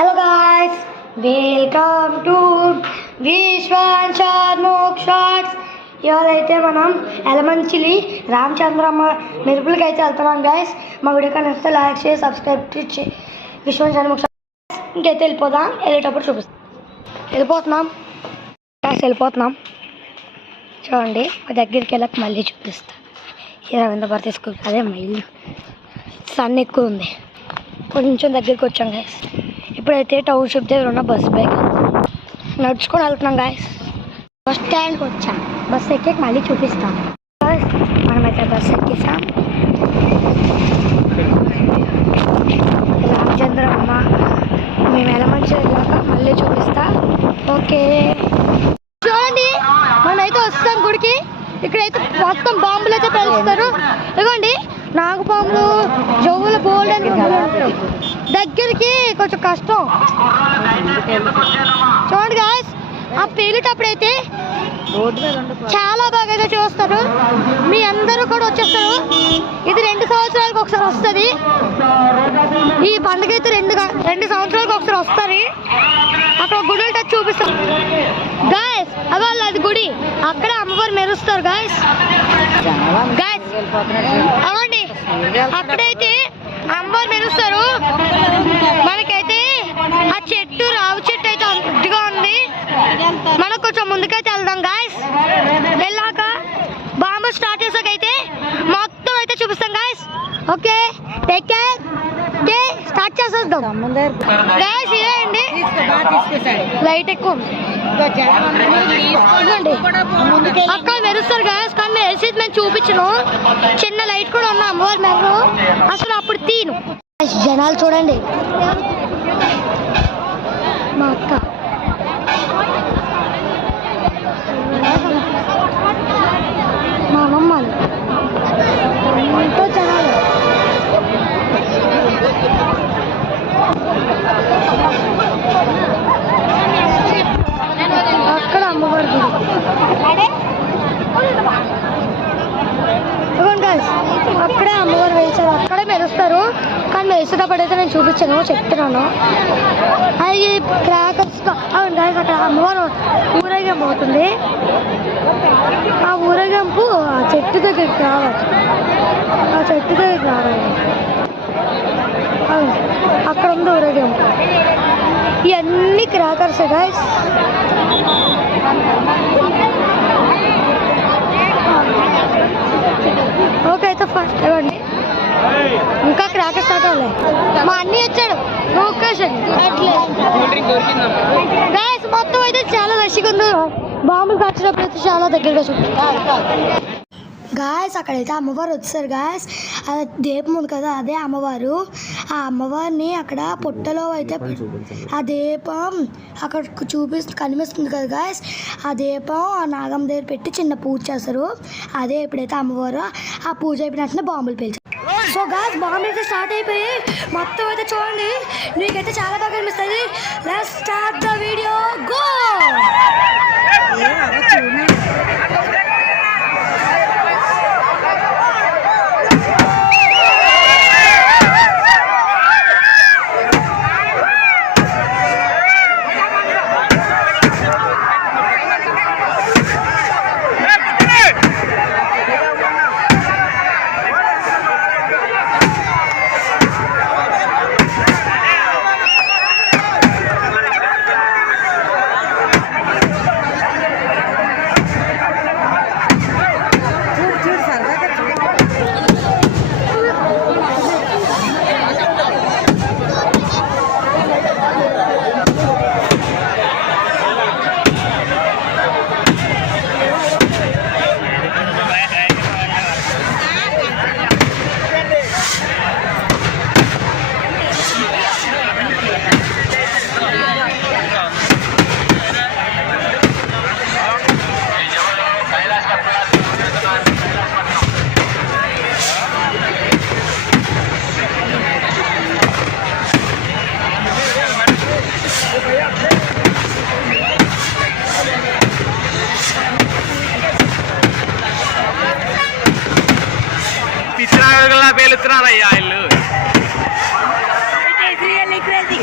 Hello guys, welcome to Vishwan Sharmukh Shots. ఇవాళైతే మనం ఎలమంచిలి రామచంద్రమ్మ మెరుపులకి అయితే వెళ్తున్నాం గైస్. మా వీడియో కనిపిస్తే లైక్ చేసి సబ్స్క్రైబ్ చేసి విశ్వం షణ్ముఖ్ షాట్స్ ఇంకైతే వెళ్ళిపోదాం. వెళ్ళేటప్పుడు చూపిస్తాం. వెళ్ళిపోతున్నాం చూడండి. మా దగ్గరికి వెళ్ళక మళ్ళీ చూపిస్తా. రవీంద్ర భారతి స్కూల్ అదే మైలు సన్ ఎక్కువ ఉంది. కొంచెం దగ్గరికి వచ్చాం గైస్. ఇప్పుడైతే టౌన్షిప్ దగ్గర ఉన్న బస్ బైక్ నడుచుకొని వెళ్తున్నాం గైస్. బస్ స్టాండ్కి వచ్చాం. బస్ ఎక్కి మళ్ళీ చూపిస్తాం. మనమైతే బస్ ఎక్కేసాం. రామచంద్రమ్మ మేము ఎలమంచి వెళ్ళాక మళ్ళీ చూపిస్తా. ఓకే చూడండి, మనమైతే వస్తాం గుడికి. ఇక్కడైతే మొత్తం బాంబులు అయితే పేలుస్తారు. ఇదిగోండి నాగపాములు, జవ్వుల గోల్డెన్ దగ్గరికి కొంచెం కష్టం. చూడండి గాయస్, ఆ పేలిటప్పుడైతే చాలా బాగా అయితే చూస్తారు. మీ అందరూ కూడా వచ్చేస్తారు. ఇది 2 సంవత్సరాలకు ఒకసారి వస్తుంది. ఈ పండుగ అయితే 2 సంవత్సరాలకు ఒకసారి వస్తుంది. అక్కడ గుడి ఉంటే చూపిస్తాం గాయస్. అవాళ్ళు అది గుడి, అక్కడ అమ్మవారు మెరుస్తారు గాయస్. అవండి అక్కడైతే అమ్మవారు మెరుస్తారు. మనకైతే ఆ చెట్టు రావు చెట్టు అయితే అడ్డుగా ఉంది. మనం కొంచెం ముందుకైతే వెళ్దాం గాయస్. వెళ్ళాక బాంబు స్టార్ట్ చేసాకైతే మొత్తం అయితే చూపిస్తాం guys. Okay take care. Start చేసేద్దాం గాయస్. ఇదేండి లైట్ ఎక్కువ అక్కడ మెరుస్తారు గాయస్. కానీ మెరిసేది మేము చూపించను. చిన్న లైట్ కూడా ఉన్న అమ్మవారు మెరు అసలు అప్పుడు తీను. జనాలు చూడండి. మా అక్క మా అమ్మమ్మలు ఎంతో జనాలు. అక్కడ అమ్మవారి గుడి. అక్కడే అమ్మవారు వేసారు. అక్కడే మెరుస్తారు. కానీ మెరిసేటప్పుడు అయితే నేను చూపించాను, చెప్తున్నాను. అది క్రాకర్స్. అవును గాయస్, అక్కడ అమ్మవారు ఊరేగింపు అవుతుంది. ఆ ఊరేగింపు ఆ చెట్టు దగ్గరికి రావాలి. ఆ చెట్టు దగ్గరికి రావాలి. అవును, అక్కడ ఉంది ఊరేగింపు. ఇవన్నీ క్రాకర్స్ గాయస్. ఓకే అయితే ఫస్ట్ ఇవ్వండి. ఇంకా క్రాకర్స్ స్టార్ట్ అవ్వలేదు. మా అన్నీ వచ్చాడు లొకేషన్ అట్లే గాయస్. మొత్తం అయితే చాలా రష్గా ఉంది. బాంబులు కాల్చినప్పుడు అయితే చాలా దగ్గరగా చూపిస్తారు గాయస్. అక్కడైతే అమ్మవారు వచ్చారు గాయస్. అది దీపం ఉంది కదా, అదే అమ్మవారు. ఆ అమ్మవారిని అక్కడ పుట్టలో అయితే ఆ దీపం అక్కడ కనిపిస్తుంది కదా గాయస్. ఆ దీపం ఆ నాగమ్మ దగ్గర పెట్టి చిన్న పూజ చేస్తారు. అదే ఎప్పుడైతే అమ్మవారు ఆ పూజ అయిపోయినట్టునే బాంబులు పేల్చారు. సో గాయస్, బాంబులు అయితే స్టార్ట్ అయిపోయి మొత్తం అయితే చూడండి. నీకైతే చాలా బాగా కనిపిస్తుంది. Let's start the video. Go. పేలుతున్నారయ్యా ఇల్లు. It's really crazy.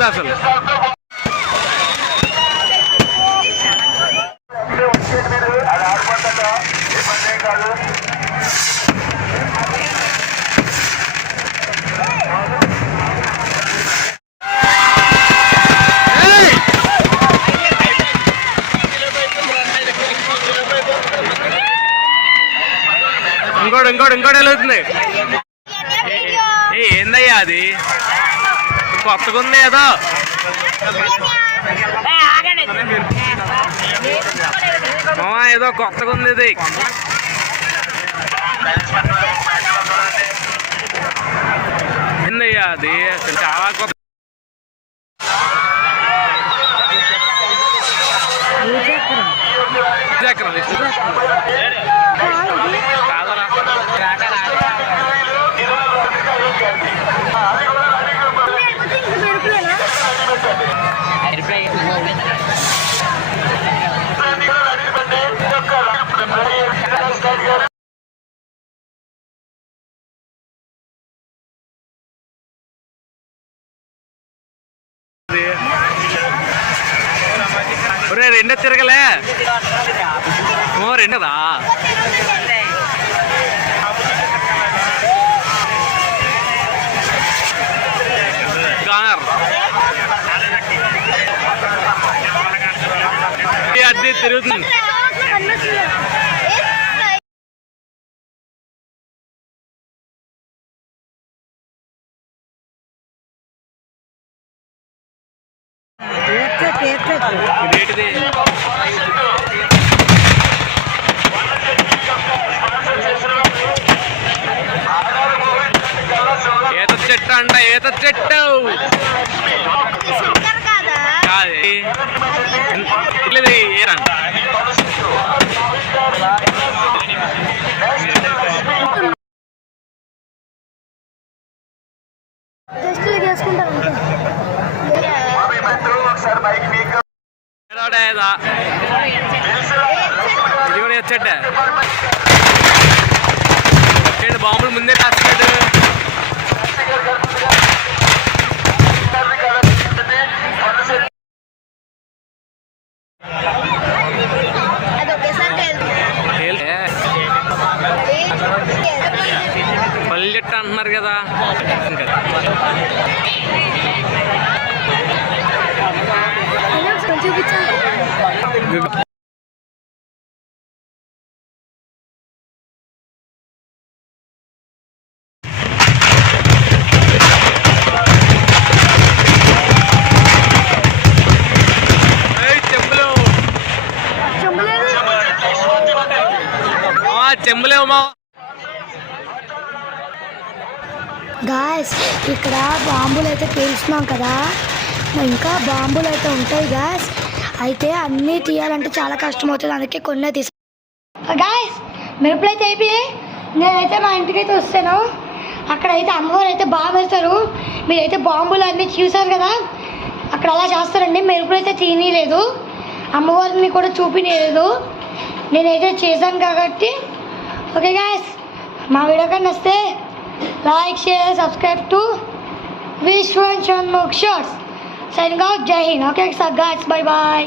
ఉంది అసలు. ఇంకోటి వెళ్తుంది. ఏందయ్యా అది కొత్తగా ఉంది ఏదో. ఏదో కొత్తగా ఉంది ఇది. ఏందయ్యా అది అసలు చాలా కొత్త. చక్రం కాదరా. రెండో తిరగలే రెండదా. అది తిరుగుతుంది. ఈత చెట్టు అంట. ఈత చెట్టు ఏరంట. ఇది కూడా ఎచ్చట్టే బాంబులు ముందే కాస్తున్నాడు. పల్లి చెట్టు అంటున్నారు కదా. చెంబులేమో గాయస్. ఇక్కడ బాంబులు అయితే పేలుస్తున్నాం కదా, ఇంకా బాంబులు అయితే ఉంటాయి గాయస్. అయితే అన్నీ తీయాలంటే చాలా కష్టం అవుతుంది, అందుకే కొన్నే తీసు. గాయస్ మెరుపులు అయితే అయిపోయాయి. నేనైతే మా ఇంటికి అయితే వస్తాను. అక్కడైతే అమ్మవారు అయితే బాగా పెడతారు. మీరైతే బాంబులు అన్నీ చూసారు కదా, అక్కడ అలా చేస్తారండి. మెరుపులు అయితే తీయలేదు, అమ్మవారిని కూడా చూపించలేదు. నేనైతే చేశాను కాబట్టి. ఓకే గాయస్, మా వీడియో కానీ వస్తే like, share, subscribe to Vishwan Shanmukh Shorts. Signing out, Jai Hind. Okay, so guys, bye bye.